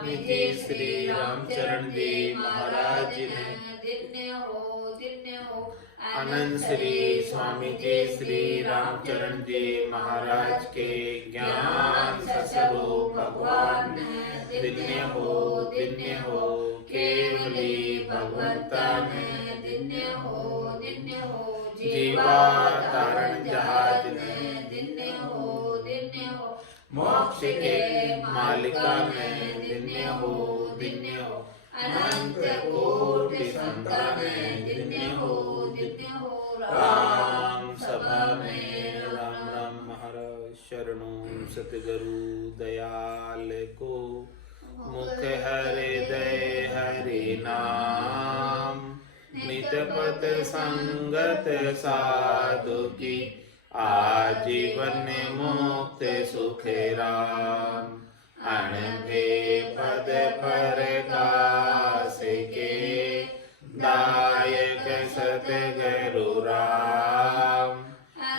स्वामी जी श्री रामचरण जी महाराज ने दिन्य हो आनंद श्री स्वामी जी श्री रामचरण जी महाराज के ज्ञान ससरो भगवान दिन्य हो केवली भगवंता ने दिन्य हो जीवा तारण जहाज ने दिन्य हो मोक्ष के मालिका में दिन्य हो अनंत कोटि संतान दिन्य हो राम सभा में राम राम महाराज शरणों सतगुरु दयाल को मुख हृदय हरि नाम नित पथ संगत साधु की आजीवन मुक्त सुख राम अणभे पद प्रकाश के दायक सतगुरु राम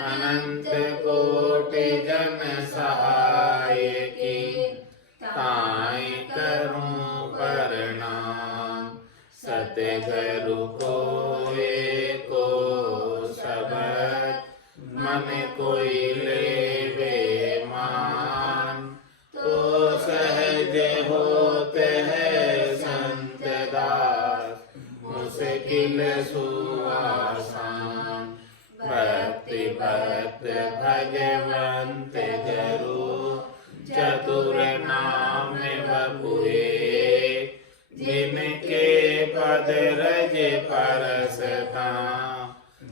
अनंत कोटि जन सहाय की ताई करूं प्रणाम सतगुरु को एको शब्द मन कोई लेवे मान तो सहज होते हैं संत दास मुश्किल सुआसान भक्ति भक्त भगवंत गुरु चतुर नाम बबुए जिनके पद रज परसता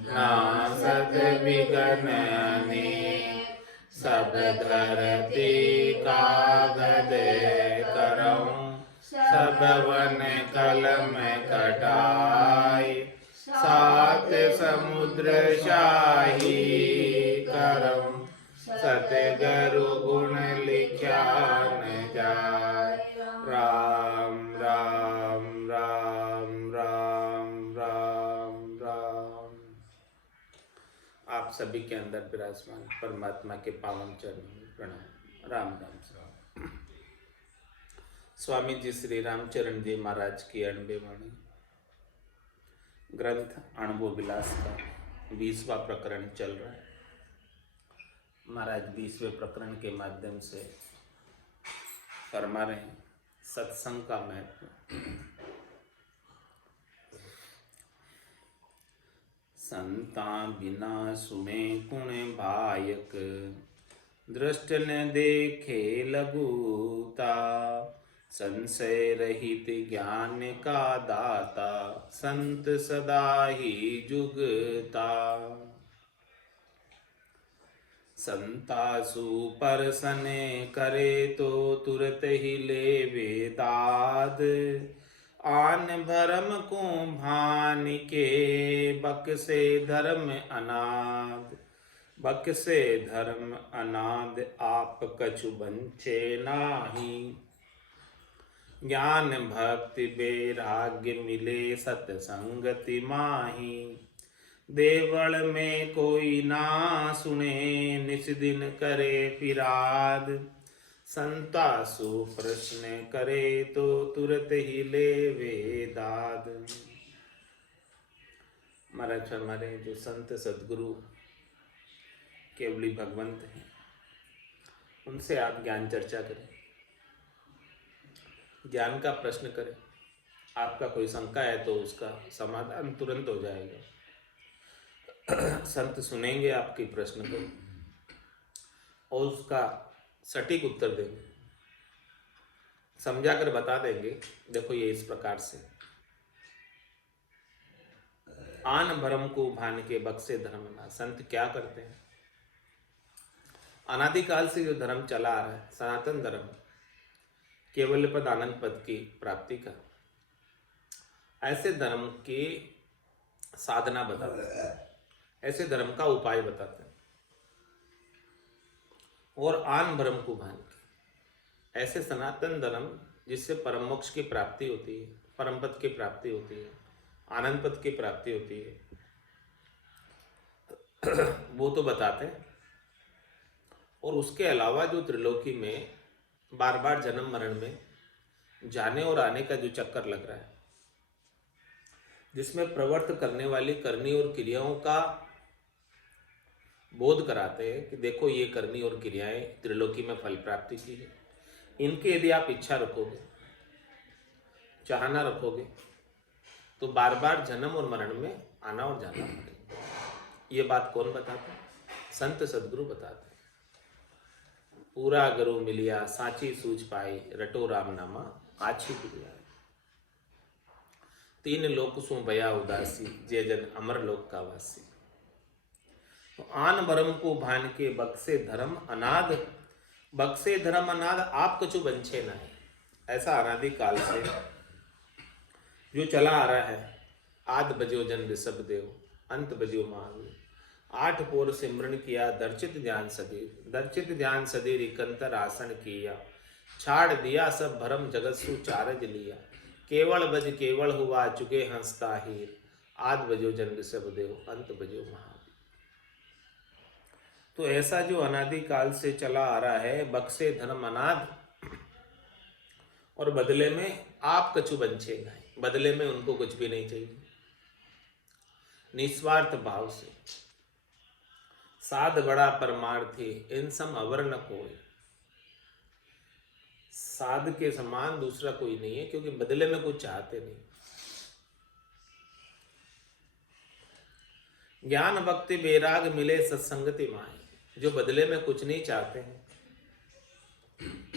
नासत विघ्न अनेक सब धरती कागद करऊं सब वन कलम कटाई सात समुद्र शाही करऊं सतगुरु गुण लिख्या न जाय राम राम राम राम राम राम। आप सभी के अंदर विराजमान परमात्मा के पावन चरणों में प्रणाम। राम राम राम। स्वामी जी श्री रामचरण जी महाराज की अणबे वाणी ग्रंथ अणुभव विलास का 20वां प्रकरण चल रहा है। महाराज 20वें प्रकरण के माध्यम से फरमा रहे हैं सत्संग का महत्व। संता बिना सुने कुण भायक दृष्ट न देखे लघुता संशय रहित ज्ञान का दाता संत सदा ही जुगता संता सुपरसने करे तो तुरत ही ले वेदाद आन भरम को भान के बक्से धर्म अनाद बक्से धर्म अनाद आप कछु बंचे नाही ज्ञान भक्ति वैराग्य मिले सत्संगति माही देवल में कोई ना सुने निस दिन करे पिराद संता सु प्रश्न करे तो तुरत ही ले वेदाद। महाराज हमारे जो संत सदगुरु केवली भगवंत हैं उनसे आप ज्ञान चर्चा करें, ज्ञान का प्रश्न करें। आपका कोई शंका है तो उसका समाधान तुरंत हो जाएगा। संत सुनेंगे आपके प्रश्न को और उसका सटीक उत्तर देंगे, समझा कर बता देंगे देखो ये इस प्रकार से। आन भरम को भान के बक्से धर्म ना। संत क्या करते हैं? अनादिकाल से जो धर्म चला आ रहा है सनातन धर्म, केवल पद आनंद पद की प्राप्ति का, ऐसे धर्म की साधना बताते हैं, ऐसे धर्म का उपाय बताते हैं और आन भ्रम को भान के ऐसे सनातन धर्म जिससे परम मोक्ष की प्राप्ति होती है, परम पद की प्राप्ति होती है, आनंद पद की प्राप्ति होती है, वो तो बताते हैं। और उसके अलावा जो त्रिलोकी में बार बार जन्म मरण में जाने और आने का जो चक्कर लग रहा है, जिसमें प्रवर्त करने वाली करनी और क्रियाओं का बोध कराते हैं कि देखो ये करनी और क्रियाएं त्रिलोकी में फल प्राप्ति की है, इनके यदि आप इच्छा रखोगे, चाहना रखोगे, तो बार बार जन्म और मरण में आना और जाना पड़ेगा। ये बात कौन बताता है? संत सदगुरु बताते हैं। पूरा गुरु मिलिया साची सूझ पाई, रटो राम नामा आछी बिलिया। 3 लोक सु भया उदासी, जे जन अमर लोक का वासी। तो आन भरम को भान के बक्से धर्म अनाद, बक्से धर्म अनाद आप कछु बंछे न है। ऐसा अनादि काल से जो चला आ रहा है, आद बजो जन ऋषभ देव, अंत बजो महावीर। 8 पोर सिमरन किया, दर्चित ध्यान सदीर, दर्चित ध्यान सदीर इकंतर आसन किया। छाड़ दिया सब भरम जगत सु चारज लिया, केवल बज केवल हुआ चुके हंसता हीर। आद बजो जन ऋषभ देव, अंत बजो महावीर। तो ऐसा जो अनादि काल से चला आ रहा है, बक्से धर्म अनाद, और बदले में आप कछु बंछे नहीं, बदले में उनको कुछ भी नहीं चाहिए। निस्वार्थ भाव से साध बड़ा परमार्थी, इन सम अवर न कोई। साध के समान दूसरा कोई नहीं है, क्योंकि बदले में कुछ चाहते नहीं। ज्ञान भक्ति वैराग मिले सत्संगति माए, जो बदले में कुछ नहीं चाहते हैं,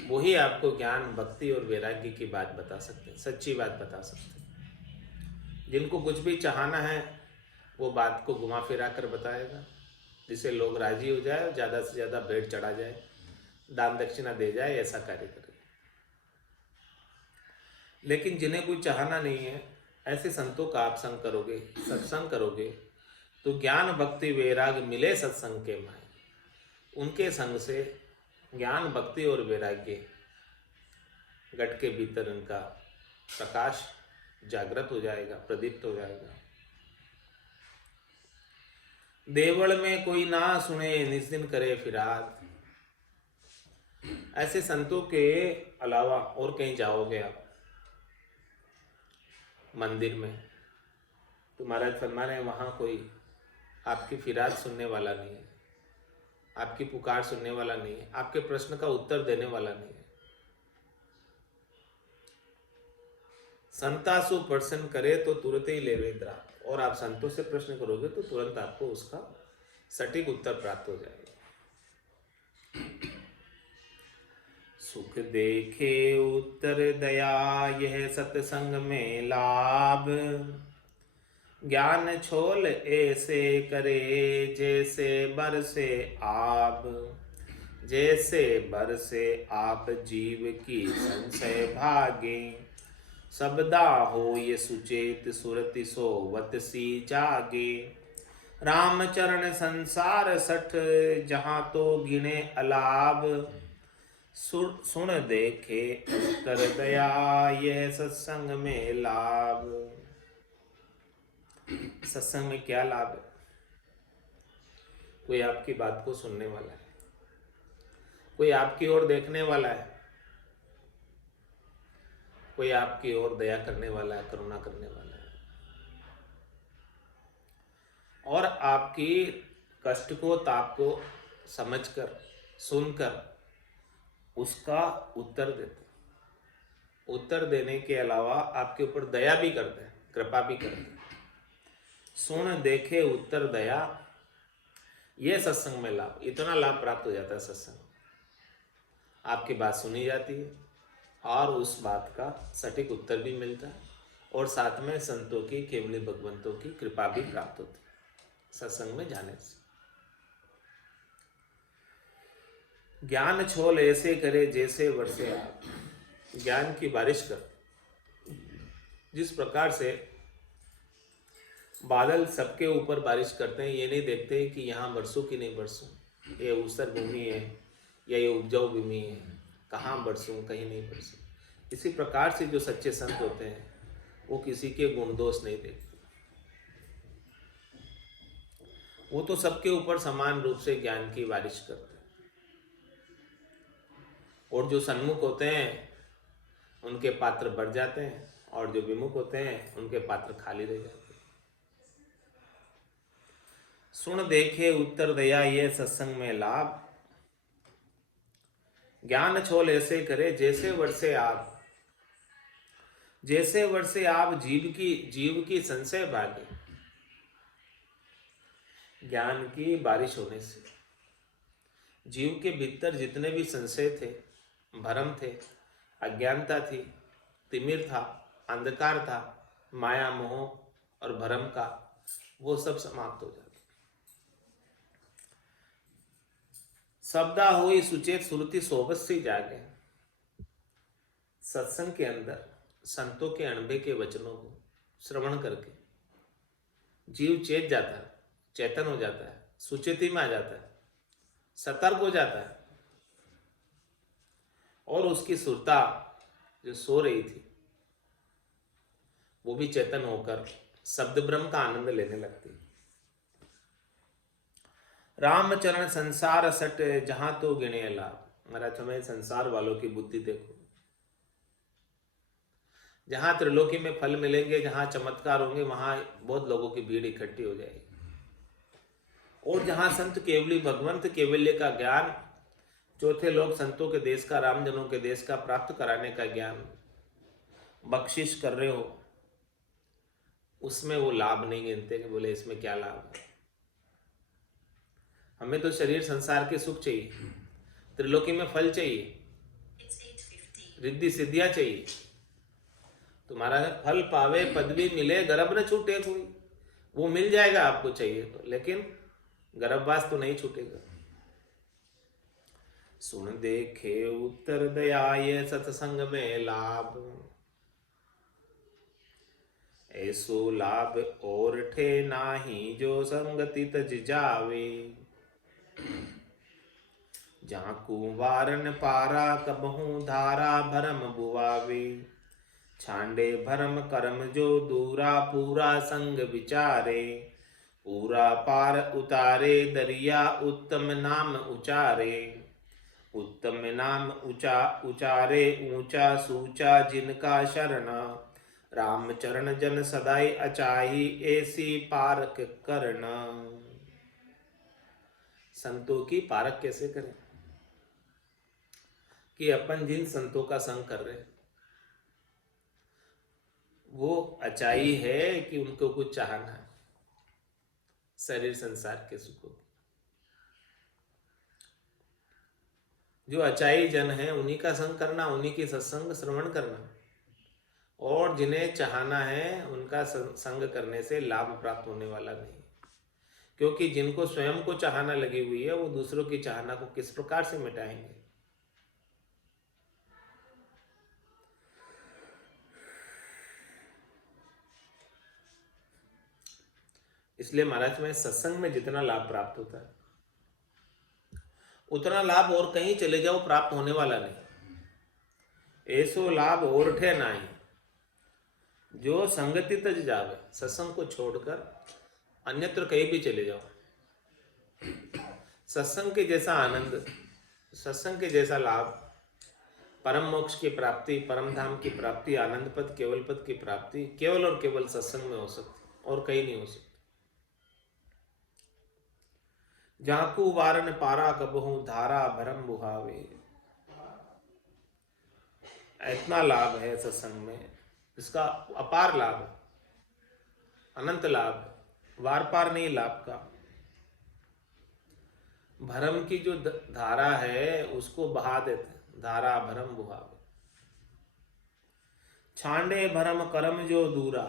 वही आपको ज्ञान भक्ति और वैराग्य की बात बता सकते हैं, सच्ची बात बता सकते हैं। जिनको कुछ भी चाहना है, वो बात को घुमा फिरा कर बताएगा, जिससे लोग राजी हो जाए और ज़्यादा से ज़्यादा भेंट चढ़ा जाए, दान दक्षिणा दे जाए, ऐसा कार्य करे। लेकिन जिन्हें कोई चाहना नहीं है, ऐसे संतों का आप संग करोगे, सत्संग करोगे, तो ज्ञान भक्ति वैराग मिले सत्संग के माए। उनके संग से ज्ञान भक्ति और वैराग्य घट के भीतर उनका प्रकाश जागृत हो जाएगा, प्रदीप्त हो जाएगा। देवल में कोई ना सुने, निस दिन करे फिराद। ऐसे संतों के अलावा और कहीं जाओगे आप मंदिर में, तो महाराज फरमा रहे हैं वहां कोई आपकी फिराद सुनने वाला नहीं है, आपकी पुकार सुनने वाला नहीं है, आपके प्रश्न का उत्तर देने वाला नहीं है। संतासु प्रश्न करे तो तुरंत ही ले वेद्रा, और आप संतों से प्रश्न करोगे तो तुरंत आपको उसका सटीक उत्तर प्राप्त हो जाएगा। सुख देखे उत्तर दया, यह सत्संग में लाभ। ज्ञान छोल ऐसे करे, जैसे बरसे आप, जैसे बरसे आप जीव की संशय भागे। सबदा हो ये सुचेत, सुरति सोवत सी जागे। रामचरण संसार सठ, जहाँ तो गिने अलाभ। सुन देखे उत्तर दया, यह सत्संग में लाभ। सत्संग में क्या लाभ है? कोई आपकी बात को सुनने वाला है, कोई आपकी ओर देखने वाला है, कोई आपकी ओर दया करने वाला है, करुणा करने वाला है, और आपकी कष्ट को, ताप को समझकर, सुनकर उसका उत्तर देते। उत्तर देने के अलावा आपके ऊपर दया भी करते हैं, कृपा भी करते हैं। सुन देखे उत्तर दया, ये सत्संग में लाभ, इतना लाभ प्राप्त हो जाता है सत्संग। आपकी बात सुनी जाती है और उस बात का सटीक उत्तर भी मिलता है, और साथ में संतों की, केवली भगवंतों की कृपा भी प्राप्त होती है सत्संग में जाने से। ज्ञान छोल ऐसे करे, जैसे वर्षे आप। ज्ञान की बारिश कर, जिस प्रकार से बादल सबके ऊपर बारिश करते हैं, ये नहीं देखते कि यहाँ बरसों की नहीं बरसों, ये ऊसर भूमि है या ये उपजाऊ भूमि है, कहाँ बरसूं, कहीं नहीं बरसूं। इसी प्रकार से जो सच्चे संत होते हैं, वो किसी के गुण दोष नहीं देखते, वो तो सबके ऊपर समान रूप से ज्ञान की बारिश करते हैं। और जो सन्मुख होते हैं, उनके पात्र बढ़ जाते हैं, और जो विमुख होते हैं उनके पात्र खाली रह जाते हैं। सुन देखे उत्तर दया ये सत्संग में लाभ, ज्ञान छोल ऐसे करे जैसे वर्षे आप, जैसे वर्षे आप जीव की संशय भागे। ज्ञान की बारिश होने से जीव के भीतर जितने भी संशय थे, भ्रम थे, अज्ञानता थी, तिमिर था, अंधकार था, माया मोह और भ्रम का, वो सब समाप्त हो जाता। शब्दा हुई सुचेत सुरति सोबत से जागे। सत्संग के अंदर संतों के अणबे के वचनों को श्रवण करके जीव चेत जाता है, चेतन हो जाता है, सुचेती में आ जाता है, सतर्क हो जाता है, और उसकी सुरता जो सो रही थी वो भी चेतन होकर शब्द ब्रह्म का आनंद लेने लगती। रामचरण संसार सट जहां तो गिने लाभ। महाराज हमें संसार वालों की बुद्धि देखो, जहां त्रिलोकी में फल मिलेंगे, जहां चमत्कार होंगे, वहां बहुत लोगों की भीड़ इकट्ठी हो जाएगी, और जहां संत केवली भगवंत केवल्य का ज्ञान, चौथे लोग संतों के देश का, रामजनों के देश का प्राप्त कराने का ज्ञान बख्शिश कर रहे हो, उसमें वो लाभ नहीं गिनते कि बोले इसमें क्या लाभ है। हमें तो शरीर संसार के सुख चाहिए, त्रिलोकी में फल चाहिए, रिद्धि सिद्धियां चाहिए। तुम्हारा फल पावे, पदवी मिले, गर्भ न छूटे कोई, वो मिल जाएगा आपको चाहिए तो, लेकिन गर्भवास तो नहीं छूटेगा। सुन देखे उत्तर दयाय सत्संग में लाभ, ऐसो लाभ और ठे नाही जो संगति तज जावे। जहाँ कुंवारन पारा कबहू धारा भरम बुआवे। छांडे भरम कर्म जो दूरा पूरा संग विचारे। पूरा पार उतारे दरिया उत्तम नाम उचारे। उत्तम नाम उचारे ऊंचा सूचा जिनका शरण। राम चरण जन सदाई अचाही ऐसी पारक करना। संतों की पारक कैसे करें कि अपन जिन संतों का संग कर रहे हैं वो अचाई है कि उनको कुछ चाहना है, शरीर संसार के सुखों। जो अचाई जन है उन्हीं का संग करना, उन्हीं की सत्संग श्रवण करना, और जिन्हें चाहना है उनका संग करने से लाभ प्राप्त होने वाला नहीं। क्योंकि जिनको स्वयं को चाहना लगी हुई है वो दूसरों की चाहना को किस प्रकार से मिटाएंगे। इसलिए महाराज में सत्संग में जितना लाभ प्राप्त होता है उतना लाभ और कहीं चले जाओ प्राप्त होने वाला नहीं। ऐसो लाभ और ठे नाही जो संगति तज जावे। सत्संग को छोड़कर अन्यत्र कहीं भी चले जाओ, सत्संग के जैसा आनंद, सत्संग के जैसा लाभ, परम मोक्ष की प्राप्ति, परम धाम की प्राप्ति, आनंद पद, केवल पद की प्राप्ति केवल और केवल सत्संग में हो सकती, और कहीं नहीं हो सकती। जाकू वारन पारा कबहू धारा भरम बुहावे। इतना लाभ है सत्संग में, इसका अपार लाभ है, अनंत लाभ है, वार पार नहीं लाभ का। भरम की जो धारा है उसको बहा देते, धारा भरम बुहावे। छांडे भरम करम जो दूरा।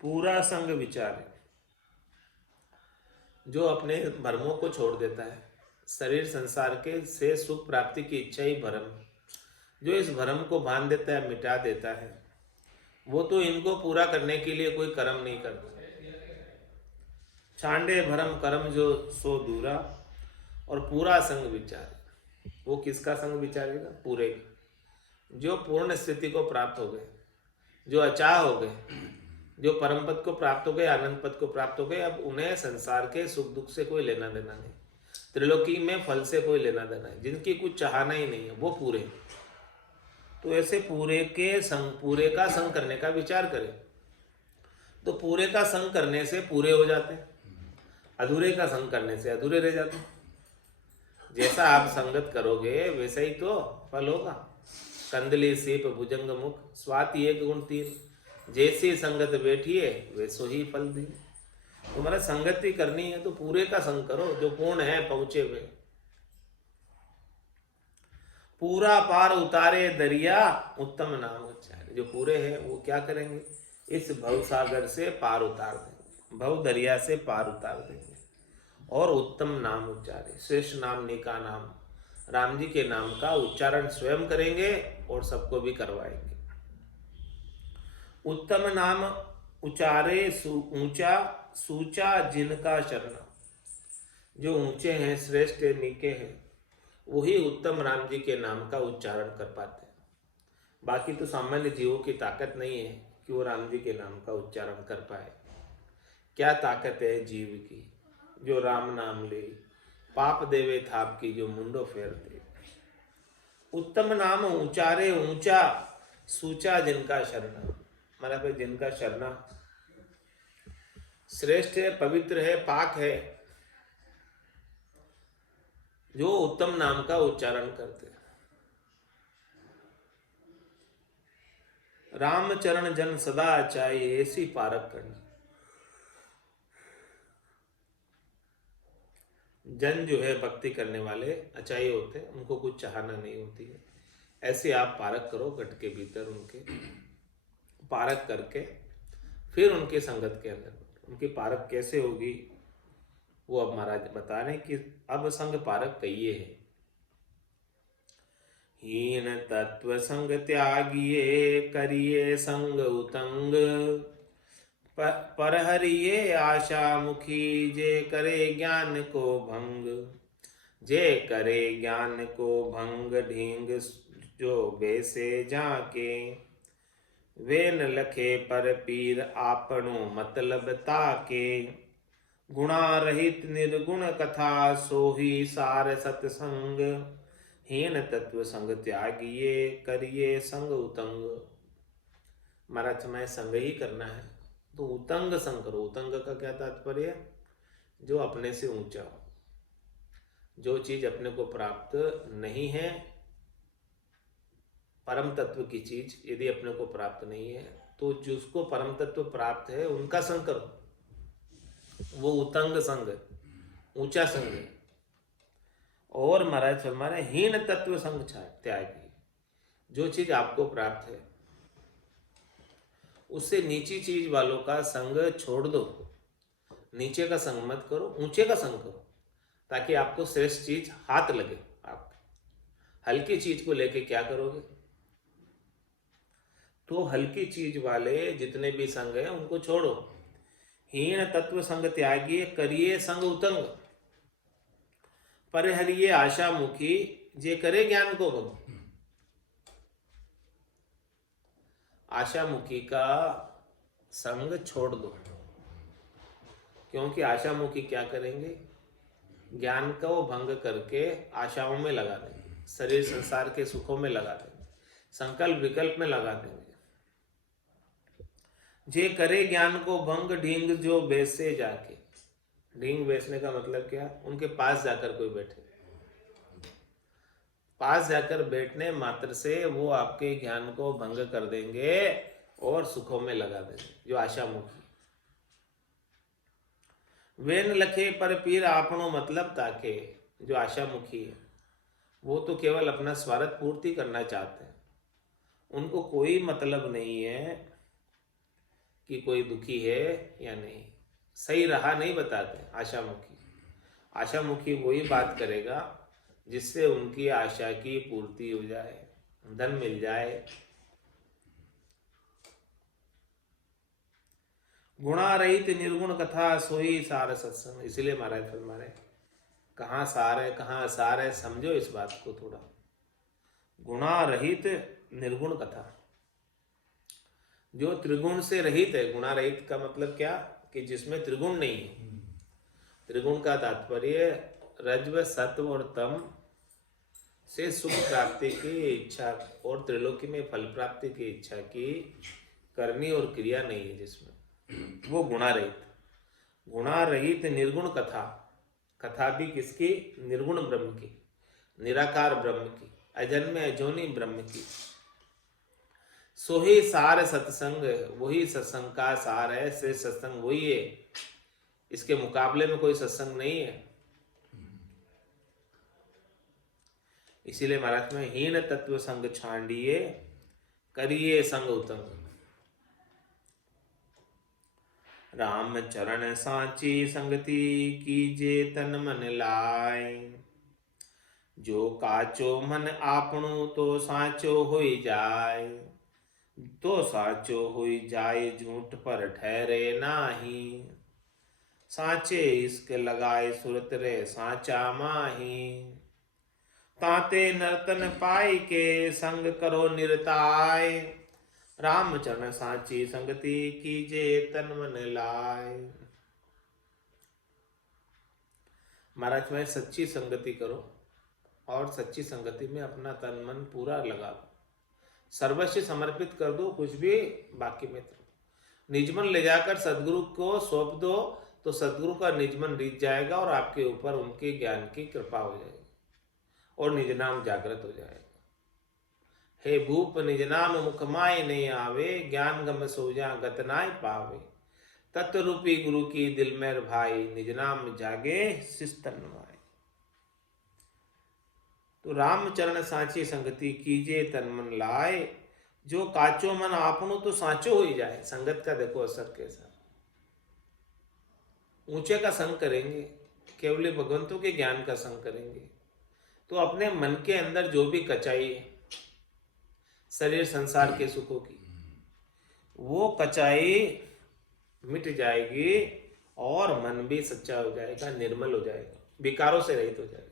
पूरा संग विचारे। जो अपने भरमों को छोड़ देता है, शरीर संसार के से सुख प्राप्ति की इच्छा ही भरम, जो इस भरम को बांध देता है, मिटा देता है, वो तो इनको पूरा करने के लिए कोई कर्म नहीं करता। छांडे भरम कर्म जो सो दूरा, और पूरा संग विचारे। वो किसका संग विचारेगा? पूरे का, जो पूर्ण स्थिति को प्राप्त हो गए, जो अचाह हो गए, जो परम पद को प्राप्त हो गए, आनंद पद को प्राप्त हो गए। अब उन्हें संसार के सुख दुख से कोई लेना देना नहीं। त्रिलोकी में फल से कोई लेना देना है, जिनकी कुछ चाहना ही नहीं है वो पूरे। तो ऐसे पूरे का संग करने का विचार करें, तो पूरे का संग करने से पूरे हो जाते हैं, अधूरे का संग करने से अधूरे रह जाते हैं। जैसा आप संगत करोगे वैसा ही तो फल होगा। कंदली सीप भुजंग मुख स्वाति एक गुण तीन, जैसी संगत बैठिए वैसो ही फल दी। तुम्हारा संगति करनी है तो पूरे का संग करो, जो पूर्ण है पहुंचे हुए। पूरा पार उतारे दरिया उत्तम नाम उच्चारे। जो पूरे हैं वो क्या करेंगे, इस भव सागर से पार उतार देंगे, भव दरिया से पार उतार देंगे। और उत्तम नाम उच्चारे, श्रेष्ठ नाम निका नाम राम जी के नाम का उच्चारण स्वयं करेंगे और सबको भी करवाएंगे। उत्तम नाम उचारे ऊंचा सूचा जिनका शरण। जो ऊंचे हैं, श्रेष्ठ है, नीके हैं, वही उत्तम राम जी के नाम का उच्चारण कर पाते हैं। बाकी तो सामान्य जीवों की ताकत नहीं है कि वो राम जी के नाम का उच्चारण कर पाए। क्या ताकत है जीव की, जो राम नाम ले पाप देवे थाप की, जो मुंडो फेर दे। उत्तम नाम उचारे ऊंचा सूचा जिनका शरण, मतलब जिनका शरणा श्रेष्ठ है, पवित्र है, पाक है, जो उत्तम नाम का उच्चारण करते हैं। रामचरण जन सदा चाहिए ऐसी पारक करनी। जन जो है भक्ति करने वाले अचाई होते हैं, उनको कुछ चाहना नहीं होती है। ऐसे आप पारक करो घट के भीतर, उनके पारक करके फिर उनके संगत के अंदर। उनकी पारक कैसे होगी वो अब महाराज बता रहे कि अब संग पारक कहिए है। हीन तत्व संग त्यागिए करिए संग उतंग, पर हरिये आशा मुखी जे करे ज्ञान को भंग। जे करे ज्ञान को भंग ढींग जो बेसे जाके, वे न लखे पर पीर आपनो मतलब ताके। गुणा रहित निर्गुण कथा सोही सार सत्संग, हीन तत्व संग त्यागिए करिए संग उतंग। महाराज मैं संग ही करना है तो उतंग संग करो। उतंग का क्या तात्पर्य, जो अपने से ऊंचा हो, जो चीज अपने को प्राप्त नहीं है, परम तत्व की चीज यदि अपने को प्राप्त नहीं है, तो जिसको परम तत्व प्राप्त है उनका संग करो, वो उतंग संग, ऊंचा संग है। और महाराज फरमाने हीन तत्व संग त्यागी, जो चीज आपको प्राप्त है उससे नीची चीज वालों का संग छोड़ दो। नीचे का संग मत करो, ऊंचे का संग करो, ताकि आपको श्रेष्ठ चीज हाथ लगे। आप हल्की चीज को लेके क्या करोगे, तो हल्की चीज वाले जितने भी संग हैं उनको छोड़ो। हीन तत्व संग त्यागिए करिए संग उतंग, परिहरिये आशा मुखी जे करे ज्ञान को भंग। आशा मुखी का संग छोड़ दो, क्योंकि आशा मुखी क्या करेंगे, ज्ञान को भंग करके आशाओं में लगा देंगे, शरीर संसार के सुखों में लगा देंगे, संकल्प विकल्प में लगा देंगे। जे करे ज्ञान को भंग ढींग जो बेसे जाके। ढींग बेचने का मतलब क्या, उनके पास जाकर कोई बैठे, पास जाकर बैठने मात्र से वो आपके ज्ञान को भंग कर देंगे और सुखों में लगा देंगे, जो आशामुखी। वेन लखे पर पीर आपनो मतलब ताके, जो आशामुखी है वो तो केवल अपना स्वार्थ पूर्ति करना चाहते हैं, उनको कोई मतलब नहीं है कि कोई दुखी है या नहीं, सही राह नहीं बताते। आशामुखी वही बात करेगा जिससे उनकी आशा की पूर्ति हो जाए, धन मिल जाए। गुणा रहित निर्गुण कथा सोई सार सत्संग। इसलिए महाराज फरमाए कहाँ सार है कहाँ असार है, समझो इस बात को थोड़ा। गुणा रहित निर्गुण कथा, जो त्रिगुण से रहित है। गुणा रहित का मतलब क्या, कि जिसमें त्रिगुण नहीं है। त्रिगुण का तात्पर्य रजव सत्व और तम से सुख प्राप्ति की इच्छा और त्रिलोकी में फल प्राप्ति की इच्छा की करनी और क्रिया नहीं है जिसमें, वो गुणा रहित निर्गुण कथा, कथा भी किसकी? निर्गुण ब्रह्म की, निराकार ब्रह्म की, अजन्म अजोनी ब्रह्म की। सो ही सार सत्संग, वही सत्संग का सार है, श्रेष्ठ सत्संग वही है, इसके मुकाबले में कोई सत्संग नहीं है। इसीलिए महाराज में हीन तत्व संग छांडिए, करिए संग उत्तम। राम चरण सांची संगति कीजे तन मन लाए, जो काचो मन आपणु तो साचो होई जाए, तो साचो होई जाए झूठ पर ठहरे नाही, साचे इश्क लगाए सुरत रे साचा माही, ताते नर्तन पाई के संग करो निरताय, रामचरण साची संगति कीजे तन मन लाए। महाराज में सच्ची संगति करो और सच्ची संगति में अपना तन मन पूरा लगा दो, सर्वस्व समर्पित कर दो, कुछ भी बाकी में तो निजमन ले जाकर सदगुरु को सौंप दो, तो सदगुरु का निजमन रीत जाएगा और आपके ऊपर उनके ज्ञान की कृपा हो जाएगी और निज नाम जागृत हो जाएगा। हे भूप निज नाम मुख माय नहीं आवे, ज्ञान गम सोजा गत नाय पावे, तत्व रूपी गुरु की दिल में भाई, निज नाम जागे शिस्तन माय। तो रामचरण साची संगति कीजे तन मन लाए, जो काचो मन आपनो तो साचो हो ही जाए। संगत का देखो असर कैसा, ऊंचे का संग करेंगे, केवल भगवंतों के ज्ञान का संग करेंगे, तो अपने मन के अंदर जो भी कचाई है शरीर संसार के सुखों की, वो कचाई मिट जाएगी और मन भी सच्चा हो जाएगा, निर्मल हो जाएगा, विकारों से रहित हो जाएगा।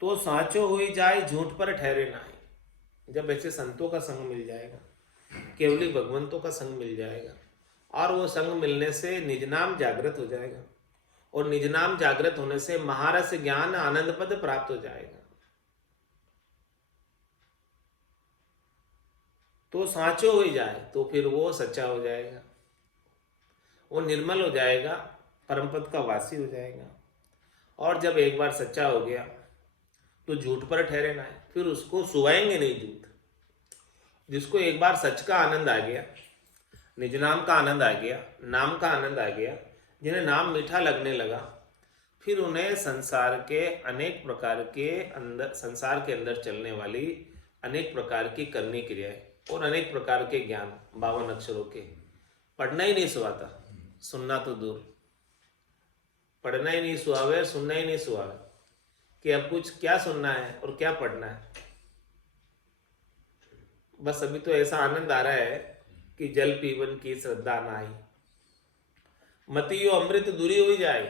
तो साचो हुई जाए झूठ पर ठहरे नाही। जब ऐसे संतों का संग मिल जाएगा, केवली भगवंतों का संग मिल जाएगा, और वो संग मिलने से निज नाम जागृत हो जाएगा, और निज नाम जागृत होने से महारस ज्ञान आनंद पद प्राप्त हो जाएगा। तो साचो हो जाए तो फिर वो सच्चा हो जाएगा, वो निर्मल हो जाएगा, परम पद का वासी हो जाएगा। और जब एक बार सच्चा हो गया तो झूठ पर ठहरे ना है, फिर उसको सुवाएंगे नहीं झूठ। जिसको एक बार सच का आनंद आ गया, निज नाम का आनंद आ गया, नाम का आनंद आ गया, जिन्हें नाम मीठा लगने लगा, फिर उन्हें संसार के अनेक प्रकार के अंदर, संसार के अंदर चलने वाली अनेक प्रकार की करनी क्रियाएं और अनेक प्रकार के ज्ञान 52 अक्षरों के पढ़ना ही नहीं सुहाता, सुनना तो दूर, पढ़ना ही नहीं सुहावे, सुनना ही नहीं सुहावे, कि अब कुछ क्या सुनना है और क्या पढ़ना है। बस अभी तो ऐसा आनंद आ रहा है कि जल पीवन की श्रद्धा नाई, मतियो अमृत दूरी हो जाए,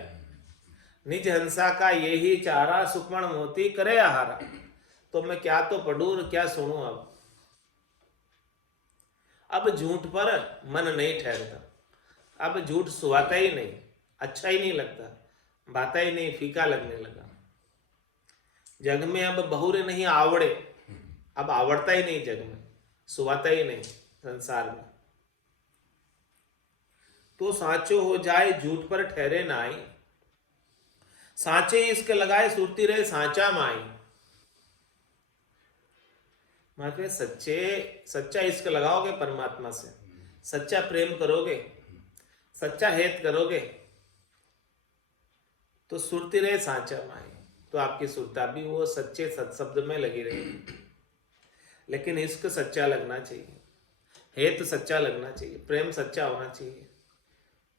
निज हंसा का यही चारा, सुखमण मोती करे आहारा। तो मैं क्या तो पढ़ूं और क्या सुनूं। अब झूठ पर मन नहीं ठहरता, अब झूठ सुहाता ही नहीं, अच्छा ही नहीं लगता, भाता ही नहीं, फीका लगने लगा। जग में अब बहुरे नहीं आवड़े, अब आवड़ता ही नहीं, जग में सुहाता ही नहीं, संसार में। तो साचो हो जाए झूठ पर ठहरे नाई, साचे इसके लगाए सुरती रहे साचा माई। मतलब सच्चा इश्क लगाओगे परमात्मा से, सच्चा प्रेम करोगे, सच्चा हेत करोगे, तो सुरती रहे साचा माई, तो आपकी सुरता भी वो सच्चे सत्शब्द में लगी रहेगी। लेकिन इश्क सच्चा लगना चाहिए, हेत सच्चा लगना चाहिए, प्रेम सच्चा होना चाहिए,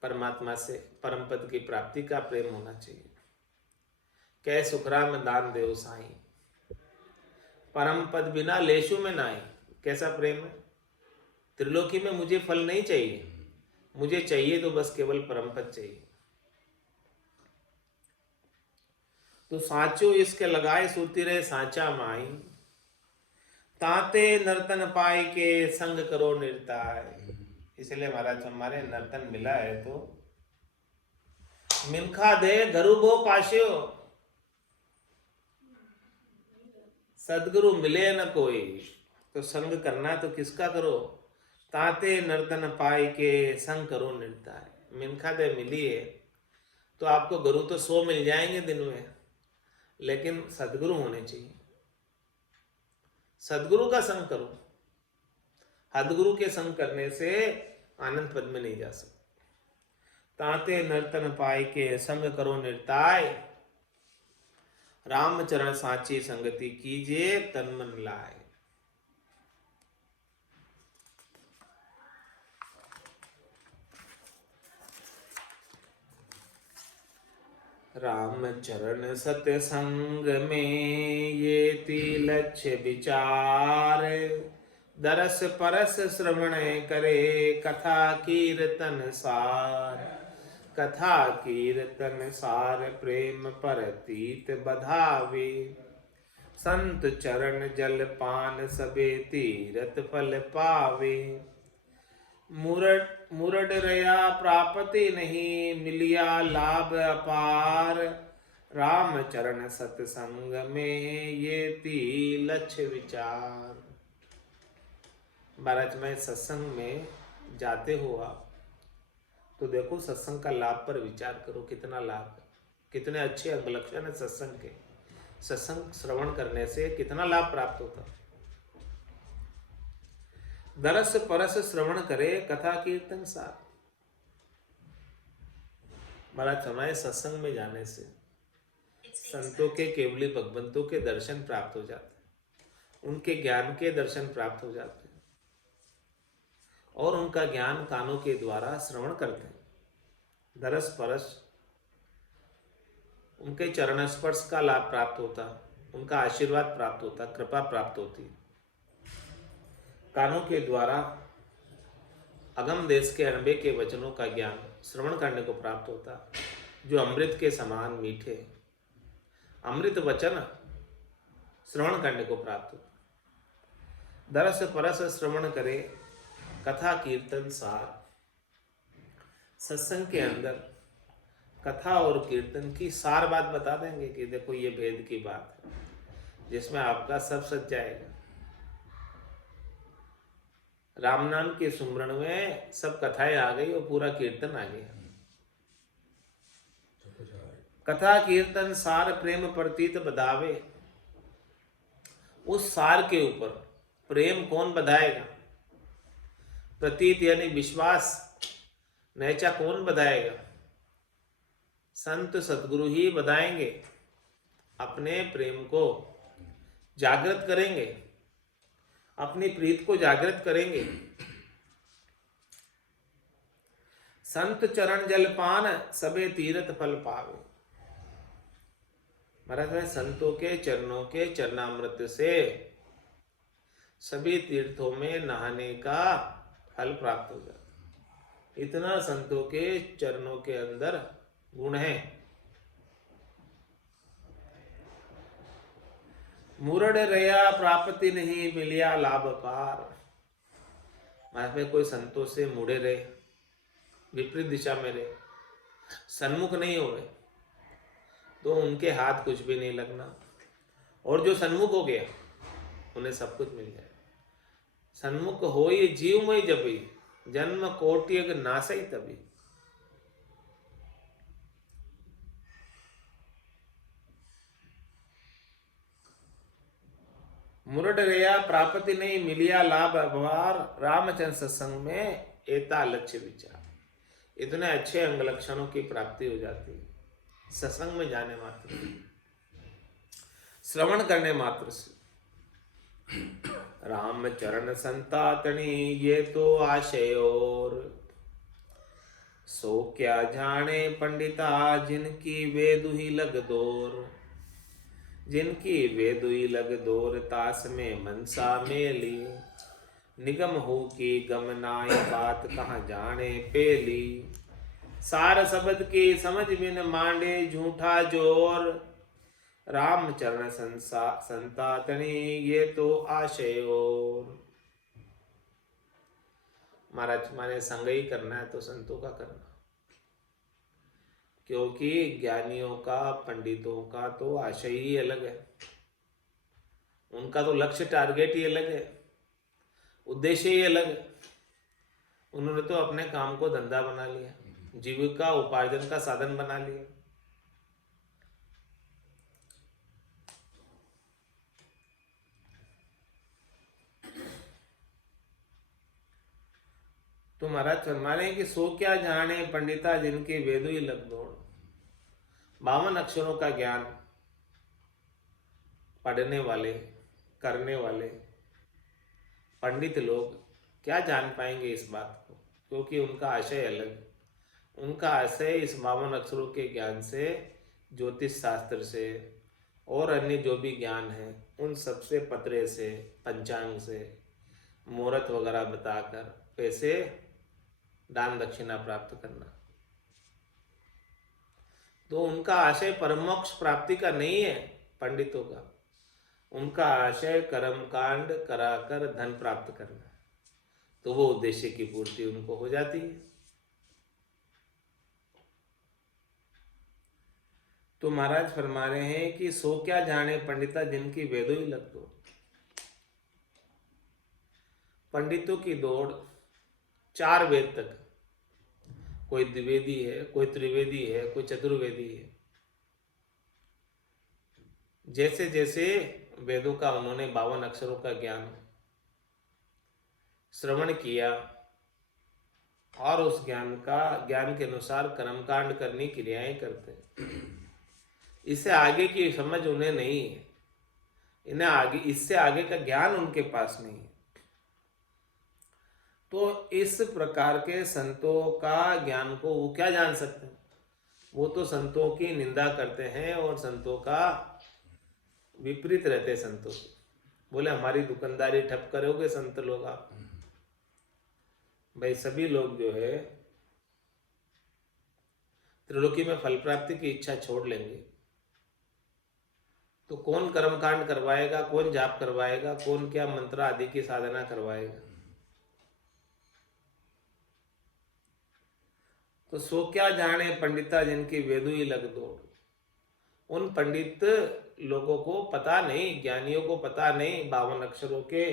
परमात्मा से परम पद की प्राप्ति का प्रेम होना चाहिए। कै सुखराम दान देव साईं, परम पद बिना लेशु में नाई। कैसा प्रेम है, त्रिलोकी में मुझे फल नहीं चाहिए, मुझे चाहिए तो बस केवल परम पद चाहिए। तो साचो इसके लगाए सुरती रहे साचा माई, ताते नर्तन पाई के संग करो निर्ताय। इसलिए महाराज हमारे नर्तन मिला है तो मिनखा दे घरु भो पाश्यो, सदगुरु मिले न कोई, तो संग करना तो किसका करो। ताते नर्तन पाई के संग करो निर्ताय। मिनखा दे मिली है तो आपको गुरु तो 100 मिल जाएंगे दिन में, लेकिन सदगुरु होने चाहिए। सदगुरु का संग करो। हदगुरु के संग करने से आनंद पद में नहीं जा सकते। ताते नर्तन पाई के संग करो निर्ताय, रामचरण साची संगति कीजिए तन मन लाए। रामचरण सत्संग में ये लक्ष्य विचार, दरस परस श्रवण करे कथा कीर्तन सार। कथा कीर्तन सार प्रेम परतीत बधावे, संत चरण जल पान सबे तीरथ फल पावे। मुरड रया प्राप्ति नहीं मिलिया लाभ अपार, राम चरण सत्संग में ये लक्ष्य विचार। महाराज में सत्संग में जाते हो आप तो देखो सत्संग का लाभ पर विचार करो, कितना लाभ है, कितने अच्छे अंग लक्षण है सत्संग के। सत्संग श्रवण करने से कितना लाभ प्राप्त होता। दरस परस श्रवण करे कथा कीर्तन सार। महाराज हमारे सत्संग में जाने से संतों के केवली भगवंतों के दर्शन प्राप्त हो जाते हैं, उनके ज्ञान के दर्शन प्राप्त हो जाते हैं और उनका ज्ञान कानों के द्वारा श्रवण करते हैं। दरस परस उनके चरण स्पर्श का लाभ प्राप्त होता, उनका आशीर्वाद प्राप्त होता, कृपा प्राप्त होती। कानों के द्वारा अगम देश के अनबे के वचनों का ज्ञान श्रवण करने को प्राप्त होता, जो अमृत के समान मीठे अमृत वचन श्रवण करने को प्राप्त होता। दरस परस श्रवण करे कथा कीर्तन सार। सत्संग के अंदर कथा और कीर्तन की सार बात बता देंगे कि देखो ये भेद की बात है, जिसमें आपका सब सच जाएगा। राम नाम के सुमरण में सब कथाएं आ गई और पूरा कीर्तन आ गया। कथा कीर्तन सार प्रेम प्रतीत बधावे। उस सार के ऊपर प्रेम कौन बधाएगा? प्रतीत यानी विश्वास, नैचा कौन बधाएगा? संत सतगुरु ही बधाएंगे, अपने प्रेम को जागृत करेंगे, अपनी प्रीत को जागृत करेंगे। संत चरण जलपान सबे तीर्थ फल पावे। महाराज में संतों के चरणों के चरणामृत से सभी तीर्थों में नहाने का फल प्राप्त हो जाता। इतना संतों के चरणों के अंदर गुण है। मुरड रया प्राप्ति नहीं मिलिया लाभ पार। महाराज में कोई संतों से मुड़े रहे, विपरीत दिशा में रहे, सन्मुख नहीं हो रहे, तो उनके हाथ कुछ भी नहीं लगना। और जो सन्मुख हो गया उन्हें सब कुछ मिल जाए। सन्मुख हो ये जीवमय जबी, जन्म कोटि अग नासई तभी। मुरड रया प्राप्ति नहीं मिलिया लाभ अभार। रामचंद्र सत्संग में एता लक्ष्य विचार। इतने अच्छे अंग लक्षणों की प्राप्ति हो जाती है सत्संग में जाने मात्र से, श्रवण करने मात्र से। राम चरण संतातनी ये तो आशय और, सो क्या जाने पंडिता जिनकी वेदु ही लग दोर। जिनकी वेदुई लग दोर तास में मनसा मेली। निगम हो की गम नाई बात कहाँ जाने पेली। सार शब्द की समझ बिन मांडे झूठा जोर। राम चरण संतातनी ये तो आशय और। महाराज माने संग ही करना है तो संतों का करना, क्योंकि ज्ञानियों का, पंडितों का तो आशय ही अलग है, उनका तो लक्ष्य, टारगेट ही अलग है, उद्देश्य ही अलग है। उन्होंने तो अपने काम को धंधा बना लिया, जीविका उपार्जन का साधन बना लिया। तो महाराज फरमा रहे हैं कि सो क्या जाने पंडिता जिनके वेदों ही लग दौड़। 52 अक्षरों का ज्ञान पढ़ने वाले, करने वाले पंडित लोग क्या जान पाएंगे इस बात को, क्योंकि उनका आशय अलग। उनका आशय इस 52 अक्षरों के ज्ञान से, ज्योतिष शास्त्र से और अन्य जो भी ज्ञान है उन सबसे, पतरे से, पंचांग से, मुहूर्त वगैरह बताकर पैसे दान दक्षिणा प्राप्त करना। तो उनका आशय परमोक्ष प्राप्ति का नहीं है पंडितों का, उनका आशय कर्म कांड कराकर धन प्राप्त करना। तो वो उद्देश्य की पूर्ति उनको हो जाती है। तो महाराज फरमा रहे हैं कि सो क्या जाने पंडिता जिनकी वेदों ही लग दौड़। पंडितों की दौड़ 4 वेद तक, कोई द्विवेदी है, कोई त्रिवेदी है, कोई चतुर्वेदी है। जैसे जैसे वेदों का उन्होंने 52 अक्षरों का ज्ञान श्रवण किया और उस ज्ञान के अनुसार कर्मकांड करनी, क्रियाएं करते हैं। इससे आगे की समझ उन्हें नहीं है, इन्हें आगे, इससे आगे का ज्ञान उनके पास नहीं है। तो इस प्रकार के संतों का ज्ञान को वो क्या जान सकते हैं? वो तो संतों की निंदा करते हैं और संतों का विपरीत रहते हैं। संतों के बोले हमारी दुकानदारी ठप करोगे संत लोग आप। भाई सभी लोग जो है त्रिलोकी में फल प्राप्ति की इच्छा छोड़ लेंगे तो कौन कर्मकांड करवाएगा, कौन जाप करवाएगा, कौन क्या मंत्र आदि की साधना करवाएगा? तो सो क्या जाने पंडिता जिनकी वेदों ही लग दौड़। उन पंडित लोगों को पता नहीं, ज्ञानियों को पता नहीं 52 अक्षरों के,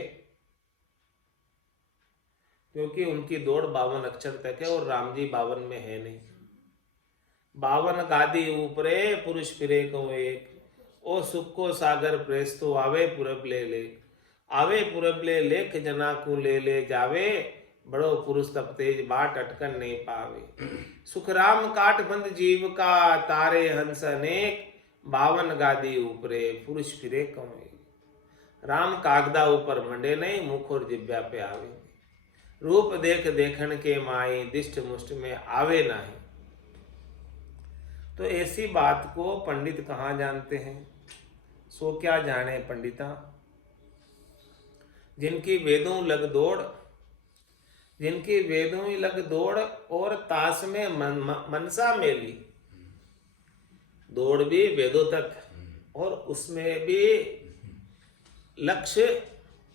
क्योंकि उनकी दौड़ 52 अक्षर तक है और राम जी 52 में है नहीं। 52 गादी ऊपरे पुरुष फिरे को एक, ओ सुख को सागर प्रेस तो आवे पूरब ले ले, आवे पूरब ले लेख जना को ले जावे, बड़ो पुरुष तब तेज बाट अटकन नहीं पावे। सुख राम काट बंद जीव का, तारे हंस अनेक, 52 गादी ऊपरे पुरुष फिरे कौए। राम कागदा ऊपर मंडे नहीं, मुख और जिब्या पे आवे। रूप देख देखन के माई, दिष्ट मुष्ट में आवे नहीं। तो ऐसी बात को पंडित कहाँ जानते हैं? सो क्या जाने पंडिता जिनकी वेदों लग दौड़, जिनकी वेदों ही लग दौड़ और ताश में मनसा मेली। दौड़ भी वेदों तक और उसमें भी लक्ष्य,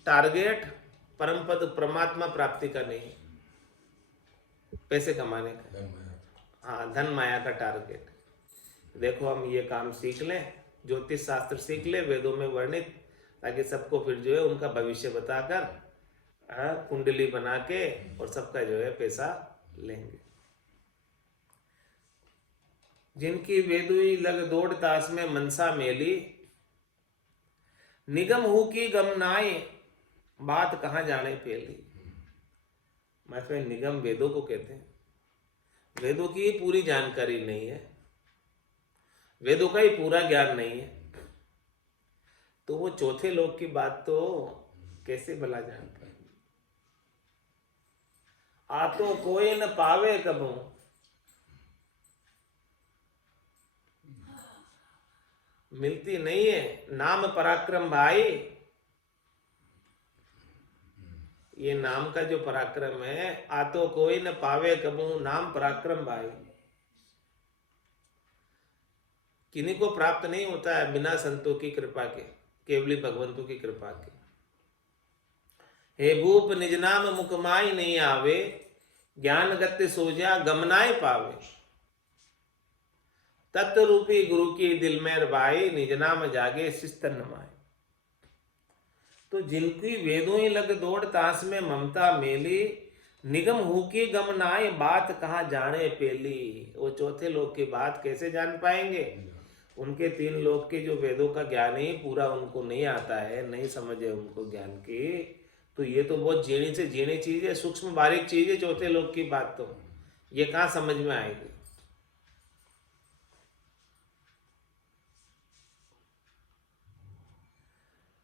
टारगेट परम पद परमात्मा प्राप्ति का नहीं, पैसे कमाने का। हाँ, धन माया का टारगेट। देखो हम ये काम सीख लें, ज्योतिष शास्त्र सीख ले वेदों में वर्णित, ताकि सबको फिर जो है उनका भविष्य बताकर कुंडली बना के और सबका जो है पैसा लेंगे। जिनकी वेदुई लग दौड़ तास में मनसा मेली, निगम हु की गम नाए, बात कहाँ जाने पेली। माय फ्रेंड, निगम वेदों को कहते हैं। वेदों की पूरी जानकारी नहीं है, वेदों का ही पूरा ज्ञान नहीं है, तो वो चौथे लोक की बात तो कैसे भला जान पाए। आ तो कोई न पावे कबू, मिलती नहीं है। नाम पराक्रम भाई, ये नाम का जो पराक्रम है, आ तो कोई न पावे कबू, नाम पराक्रम भाई, किन्हीं को प्राप्त नहीं होता है बिना संतों की कृपा के, केवली भगवंतों की कृपा के। हे भूप निज नाम मुखमाई नहीं आवे, ज्ञान गत्य सोजा गमनाए पावे। तत्व रूपी गुरु की दिल में रबाई, निज नाम जागे शिस्तन नमाए। तो जिनकी वेदों ही लग दौड़, तास में ममता मेली, निगम हु की गम नाय, बात कहाँ जाने पेली। वो चौथे लोक की बात कैसे जान पाएंगे? उनके 3 लोक के जो वेदों का ज्ञान ही पूरा उनको नहीं आता है, नहीं समझ है उनको ज्ञान की, तो ये तो बहुत झीणी से झीणी चीज है, सूक्ष्म बारीक चीज है चौथे लोक की बात। तो ये कहाँ समझ में आएगी?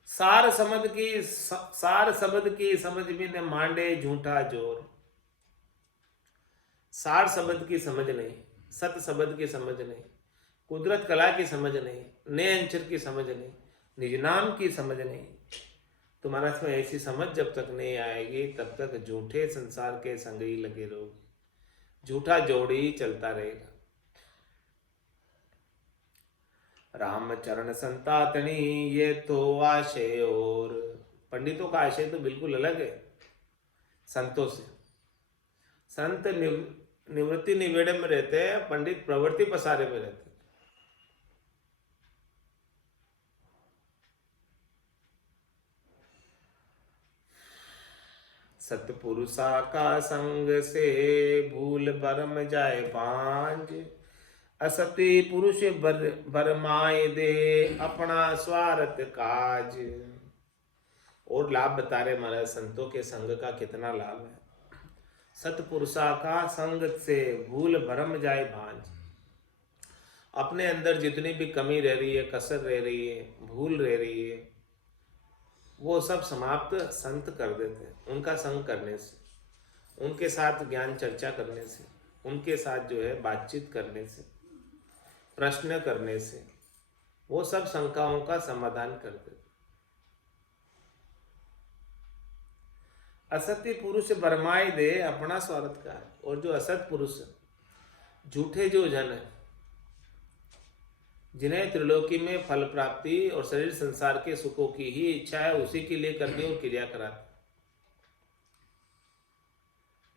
सार शब्द की समझ में न मांडे झूठा जोर। सार शब्द की समझ नहीं, सत शब्द की समझ नहीं, कुदरत कला की समझ नहीं, नए अंचर की समझ नहीं, निज नाम की समझ नहीं। तुम्हारा इसमें ऐसी समझ जब तक नहीं आएगी तब तक झूठे संसार के संग ही लगे रहोगे, झूठा जोड़ी चलता रहेगा। राम चरण संतातनी, ये तो आशय और। पंडितों का आशय तो बिल्कुल अलग है संतों से। संत निवृत्ति निवेड़े में रहते हैं, पंडित प्रवृत्ति पसारे में रहते हैं। सतपुरुषा का संग से भूल भरम जाए पांज, असती पुरुष भरमाए दे अपना स्वार्थ काज। और लाभ बता रहे महाराज संतों के संग का कितना लाभ है। सतपुरुषा का संग से भूल भरम जाए भांज, अपने अंदर जितनी भी कमी रह रही है, कसर रह रही है, भूल रह रही है, वो सब समाप्त संत कर देते हैं उनका संग करने से, उनके साथ ज्ञान चर्चा करने से, उनके साथ जो है बातचीत करने से, प्रश्न करने से, वो सब शंकाओं का समाधान कर देते। असत्य पुरुष भरमाए दे अपना स्वार्थ का। और जो असत पुरुष, झूठे जो जन है, जिन्हें त्रिलोकी में फल प्राप्ति और शरीर संसार के सुखों की ही इच्छा है, उसी के लिए करनी और क्रिया कराते,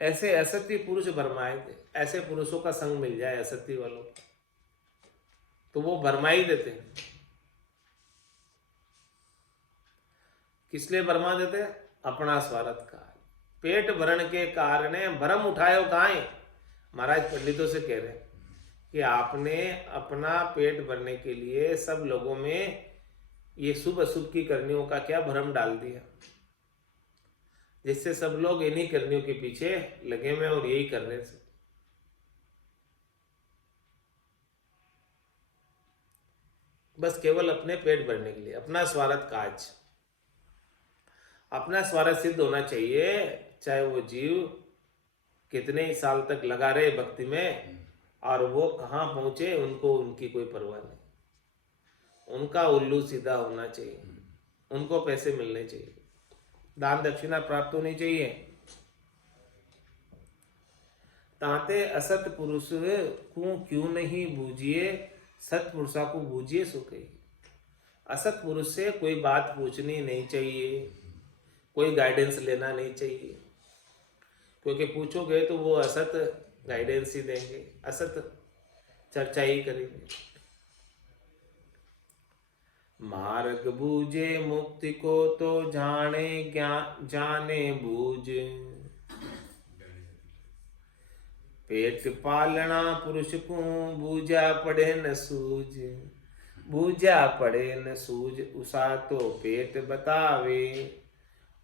ऐसे असत्य पुरुष भरमाए थे। ऐसे पुरुषों का संग मिल जाए असत्य वालों तो वो भरमा ही देते हैं। किस लिए भरमा देते? अपना स्वार्थ का। पेट भरण के कारण भरम उठायो काहे। महाराज पंडितों से कह रहे हैं कि आपने अपना पेट भरने के लिए सब लोगों में ये शुभ अशुभ की करनियों का क्या भ्रम डाल दिया, जिससे सब लोग इन्हीं करनियों के पीछे लगे हुए और यही कर रहे थे। बस केवल अपने पेट भरने के लिए, अपना स्वार्थ काज, अपना स्वार्थ सिद्ध होना चाहिए। चाहे वो जीव कितने ही साल तक लगा रहे भक्ति में और वो कहाँ पहुंचे, उनको उनकी कोई परवाह नहीं। उनका उल्लू सीधा होना चाहिए, उनको पैसे मिलने चाहिए, दान दक्षिणा प्राप्त होनी चाहिए। ताते असत पुरुष को क्यों नहीं बूझिए, सतपुरुषा को बूझिए सो कही। असत पुरुष से कोई बात पूछनी नहीं चाहिए, कोई गाइडेंस लेना नहीं चाहिए, क्योंकि पूछोगे तो वो असत गाइडेंस ही देंगे, असत चर्चा ही करेंगे। मार्ग बूझे मुक्ति को तो जाने जाने बूझ, पेट पालना पुरुष को बूझा पड़े न सूझ, बूझा पड़े न सूझ उषा तो पेट बतावे,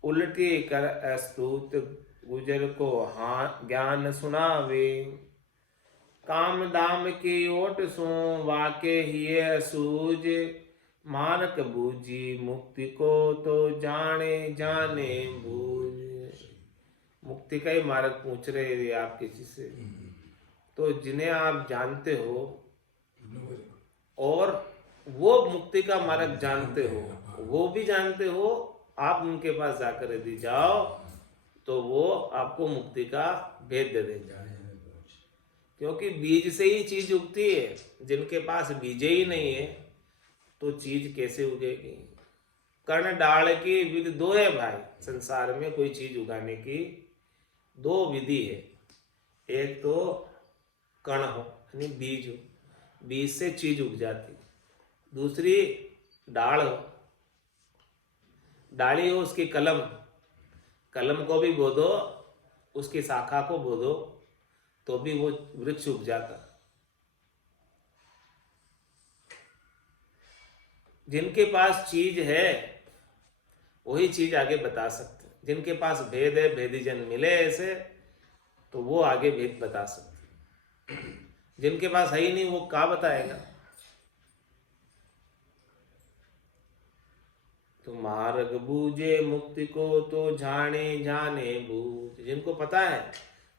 उल्टी कर अस्तुत गुजर को हाँ ज्ञान सुनावे, काम दाम की ओट सो वाके ही सूझ, मार्ग बूझी मुक्ति को तो जाने जाने बूझ। मुक्ति का ही मार्ग पूछ रहे हैं आप किसी से, तो जिन्हें आप जानते हो और वो मुक्ति का मार्ग जानते हो, वो भी जानते हो, आप उनके पास जाकर यदि जाओ तो वो आपको मुक्ति का भेद दे देंगे। क्योंकि बीज से ही चीज उगती है, जिनके पास बीज ही नहीं है तो चीज कैसे उगेगी। कर्ण डाल की विधि दो है भाई, संसार में कोई चीज उगाने की दो विधि है। एक तो कण हो यानी बीज हो, बीज से चीज उग जाती। दूसरी डाल हो, डाली हो उसकी कलम, कलम को भी बो दो, उसकी शाखा को बो दो, तो भी वो वृक्ष उग जाता। जिनके पास चीज है वही चीज आगे बता सकते। जिनके पास भेद है, भेदी जन मिले ऐसे, तो वो आगे भेद बता सकते। जिनके पास है ही नहीं वो क्या बताएगा। तो मार्ग बूझे मुक्ति को तो जाने जाने बूझ। जिनको पता है,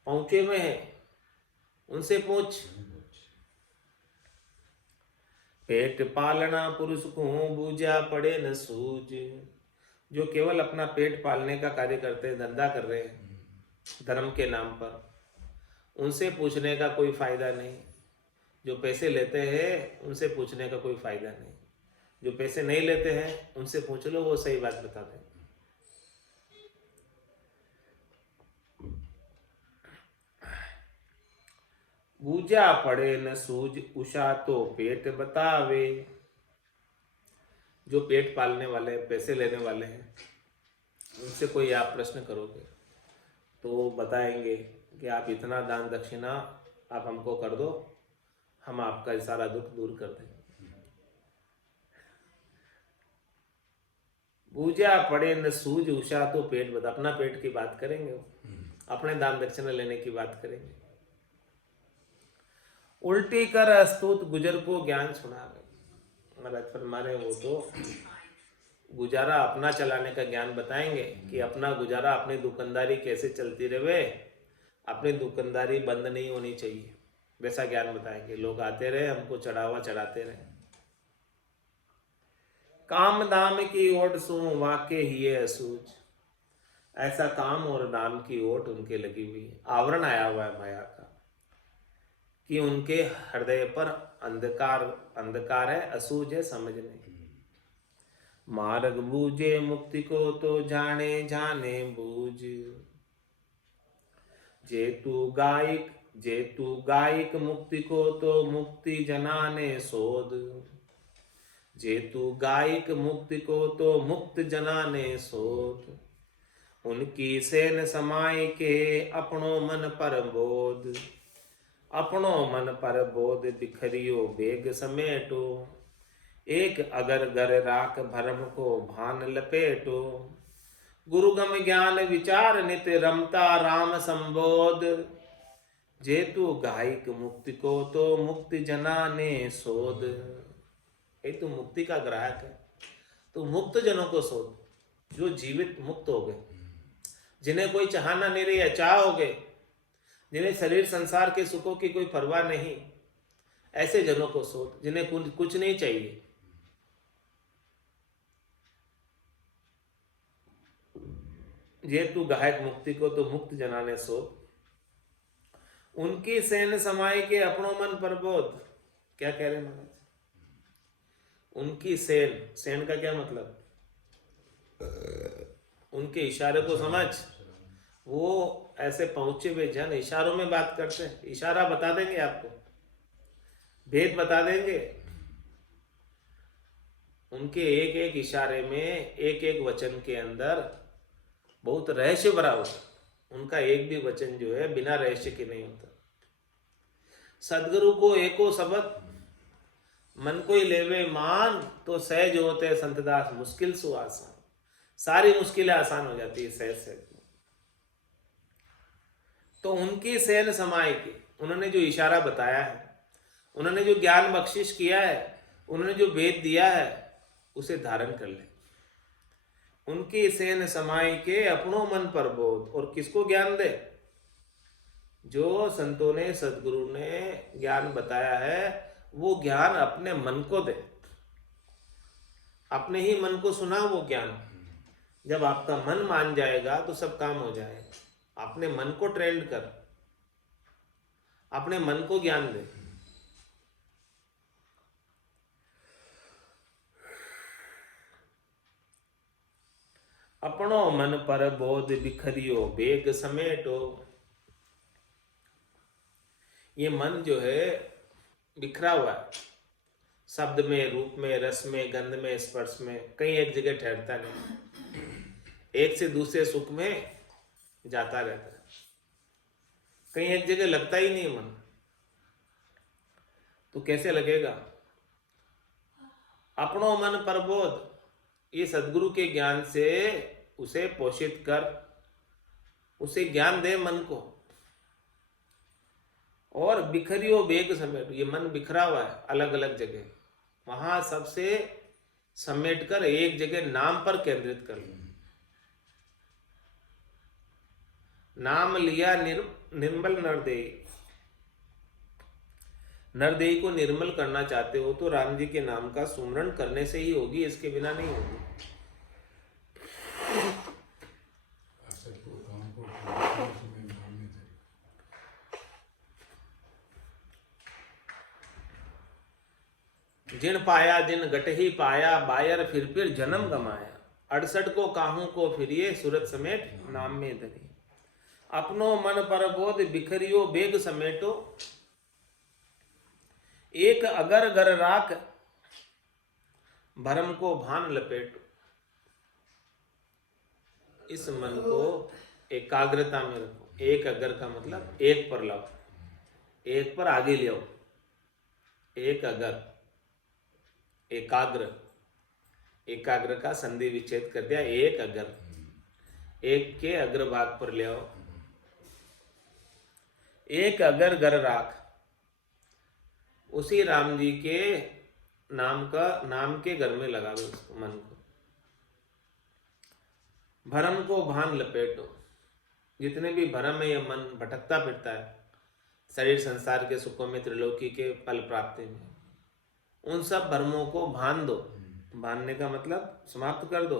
पहुंचे में है, उनसे पूछ। पेट पालना पुरुष को बूझा पड़े न सूझ। जो केवल अपना पेट पालने का कार्य करते हैं, धंधा कर रहे हैं धर्म के नाम पर, उनसे पूछने का कोई फायदा नहीं। जो पैसे लेते हैं उनसे पूछने का कोई फायदा नहीं। जो पैसे नहीं लेते हैं उनसे पूछ लो, वो सही बात बताते हैं। बूझा पड़े न सूझ उषा तो पेट बतावे। जो पेट पालने वाले, पैसे लेने वाले हैं, उनसे कोई आप प्रश्न करोगे तो बताएंगे कि आप इतना दान दक्षिणा आप हमको कर दो, हम आपका सारा दुख दूर कर देंगे। बूझा पड़े न सूझ उषा तो पेट बता। अपना पेट की बात करेंगे, अपने दान दक्षिणा लेने की बात करेंगे। उल्टी कर अस्तुत गुजर को ज्ञान सुना गए। महाराज फरमाने वो तो गुजारा अपना चलाने का ज्ञान बताएंगे कि अपना गुजारा, अपनी दुकानदारी कैसे चलती रहे, अपनी दुकानदारी बंद नहीं होनी चाहिए, वैसा ज्ञान बताएंगे। लोग आते रहे, हमको चढ़ावा चढ़ाते रहे। काम दाम की ओट सो वाके ही है असूझ। ऐसा काम और दाम की ओट उनके लगी हुई है, आवरण आया हुआ है माया का, कि उनके हृदय पर अंधकार अंधकार है, असूझ है, समझ नहीं। मार्ग बूझे मुक्ति को तो जाने जाने बूझ। जेतु गायिक मुक्ति को तो मुक्ति जनाने शोध। जेतु गायिक मुक्ति को तो मुक्त जनाने शोध। उनकी सेन समाय के अपनों मन पर बोध। अपनों मन पर बोध बिखरियो बेग समेटो। एक अगर गर राख भरम को भान लपेटो। गुरुगम ज्ञान विचार नित रमता राम संबोध। जेतु गायिक मुक्ति को तो मुक्ति जनाने शोध। ये तो मुक्ति का ग्राहक है, तो मुक्त जनों को शोध, जो जीवित मुक्त हो गए, जिन्हें कोई चाहना नहीं रही, अचाह हो गए, जिन्हें शरीर संसार के सुखों की कोई परवाह नहीं, ऐसे जनों को शोध, जिन्हें कुछ नहीं चाहिए। जेतु गायक मुक्ति को तो मुक्त जनाने शोध। उनकी सेन समाय के अपनों मन पर बोध। क्या कह रहे महाराज? उनकी सेन, सेन का क्या मतलब? उनके इशारे को समझ। वो ऐसे पहुंचे हुए जन इशारों में बात करते हैं, इशारा बता देंगे आपको, भेद बता देंगे। उनके एक एक इशारे में, एक एक वचन के अंदर बहुत रहस्य भरा होता। उनका एक भी वचन जो है बिना रहस्य के नहीं होता। सदगुरु को एको शब्द मन को ही लेवे मान, तो सहज होते संतदास मुश्किल सु आसान। सारी मुश्किलें आसान हो जाती है सहज सहज में। तो उनकी सेन समाय की, उन्होंने जो इशारा बताया है, उन्होंने जो ज्ञान बख्शिश किया है, उन्होंने जो भेद दिया है, उसे धारण कर ले। उनकी सेन समाय के अपनों मन पर बोध। और किसको ज्ञान दे? जो संतों ने, सदगुरु ने ज्ञान बताया है, वो ज्ञान अपने मन को दे। अपने ही मन को सुना वो ज्ञान। जब आपका मन मान जाएगा तो सब काम हो जाएगा। अपने मन को ट्रेंड कर, अपने मन को ज्ञान दे। अपनों मन पर बोध बिखरियो बेग समेटो। ये मन जो है बिखरा हुआ है, शब्द में, रूप में, रस में, गंध में, स्पर्श में, कहीं एक जगह ठहरता नहीं, एक से दूसरे सुख में जाता रहता है, कहीं एक जगह लगता ही नहीं मन। तो कैसे लगेगा? अपनो मन प्रबोध, ये सदगुरु के ज्ञान से उसे पोषित कर, उसे ज्ञान दे मन को। और बिखरियो बेग समेट, ये मन बिखरा हुआ है अलग अलग जगह, वहां सबसे समेट कर एक जगह नाम पर केंद्रित कर लो। नाम लिया निर्मल नरदेही, नरदेही को निर्मल करना चाहते हो तो राम जी के नाम का सुमरण करने से ही होगी, इसके बिना नहीं होगी। जिन पाया जिन गट ही पाया, बायर फिर जन्म गमाया, 68 को काहू को फिरिए, सूरत समेट नाम में धरी। अपनो मन पर बोध बिखरियो बेग समेटो, एक अगर गर राख, भरम को भान लपेटो। इस मन को एकाग्रता में रखो। एक अगर का मतलब एक पर लाओ, एक पर आगे ले आओ। एक अगर, एकाग्र, एकाग्र का संधि विच्छेद कर दिया। एक अगर, एक के अग्रभाग पर ले आओ। एक अगर गर राख, उसी राम जी के नाम के घर में लगा दो उसको, मन को। भरम को भान लपेटो, जितने भी भरम है, यह मन भटकता फिरता है शरीर संसार के सुखों में, त्रिलोकी के फल प्राप्ति में, उन सब भरमों को भान दो। बांधने का मतलब समाप्त कर दो।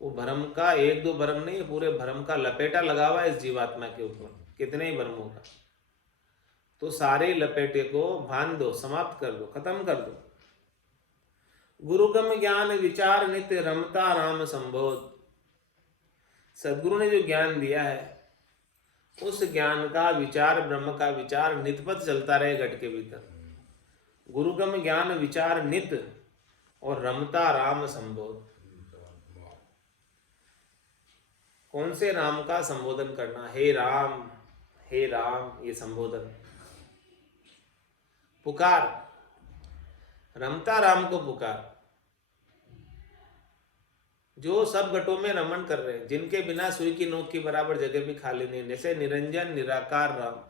वो भरम का एक दो भरम नहीं, पूरे भरम का लपेटा लगा हुआ है इस जीवात्मा के ऊपर, कितने ही भरमों का। तो सारे लपेटे को भान दो, समाप्त कर दो, खत्म कर दो। गुरुगम ज्ञान विचार नित्य रमता राम संबोध। सदगुरु ने जो ज्ञान दिया है, उस ज्ञान का विचार, ब्रह्म का विचार नित्यपथ चलता रहे घट के भीतर। गुरुगम ज्ञान विचार नित्य और रमता राम संबोध। कौन से राम का संबोधन करना? हे राम, हे राम, ये संबोधन। पुकार, रमता राम को पुकार। जो सब घटों में रमन कर रहे हैं, जिनके बिना सुई की नोक की बराबर जगह भी खाली नहीं, जैसे निरंजन निराकार राम,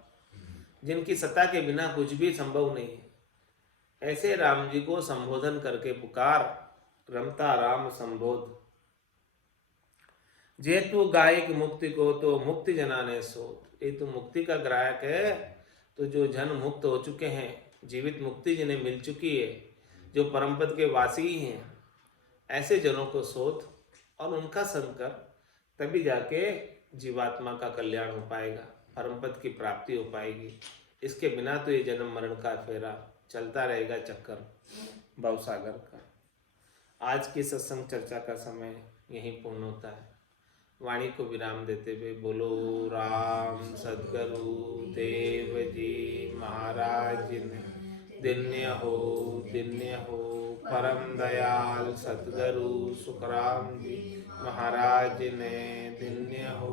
जिनकी सत्ता के बिना कुछ भी संभव नहीं है, ऐसे राम जी को संबोधन करके पुकार, रमता राम संबोध। जे तू गायक मुक्ति को तो मुक्ति जनाने सोत। ये तो मुक्ति का ग्राहक है, तो जो जन मुक्त हो चुके हैं, जीवित मुक्ति जिन्हें मिल चुकी है, जो परम पद के वासी हैं, ऐसे जनों को सोत और उनका संग कर, तभी जाके जीवात्मा का कल्याण हो पाएगा, परम पद की प्राप्ति हो पाएगी। इसके बिना तो ये जन्म मरण का फेरा चलता रहेगा, चक्कर भवसागर का। आज की सत्संग चर्चा का समय यहीं पूर्ण होता है। वाणी को विराम देते हुए बोलो राम सद्गुरु देव जी महाराज ने दिन्य हो, दिन्य हो। परम दयाल सद्गुरु सुखराम जी महाराज ने दिन्य हो,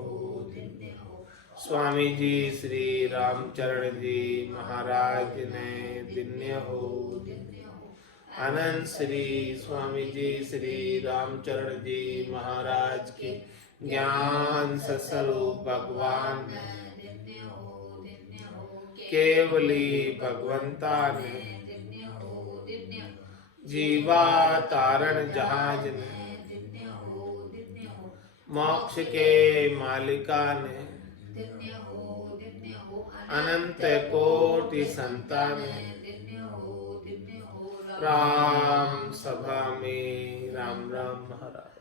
दिन्य हो। स्वामी जी श्री रामचरण जी महाराज ने दिन्य हो, दिन्य हो। अनंत श्री स्वामी जी श्री रामचरण जी महाराज के ज्ञान स्वरूप भगवान केवली भगवंता ने जीवा तारण जहाज ने, मोक्ष के मालिका ने, अनंत कोटि संतान राम सभा में राम राम महाराज।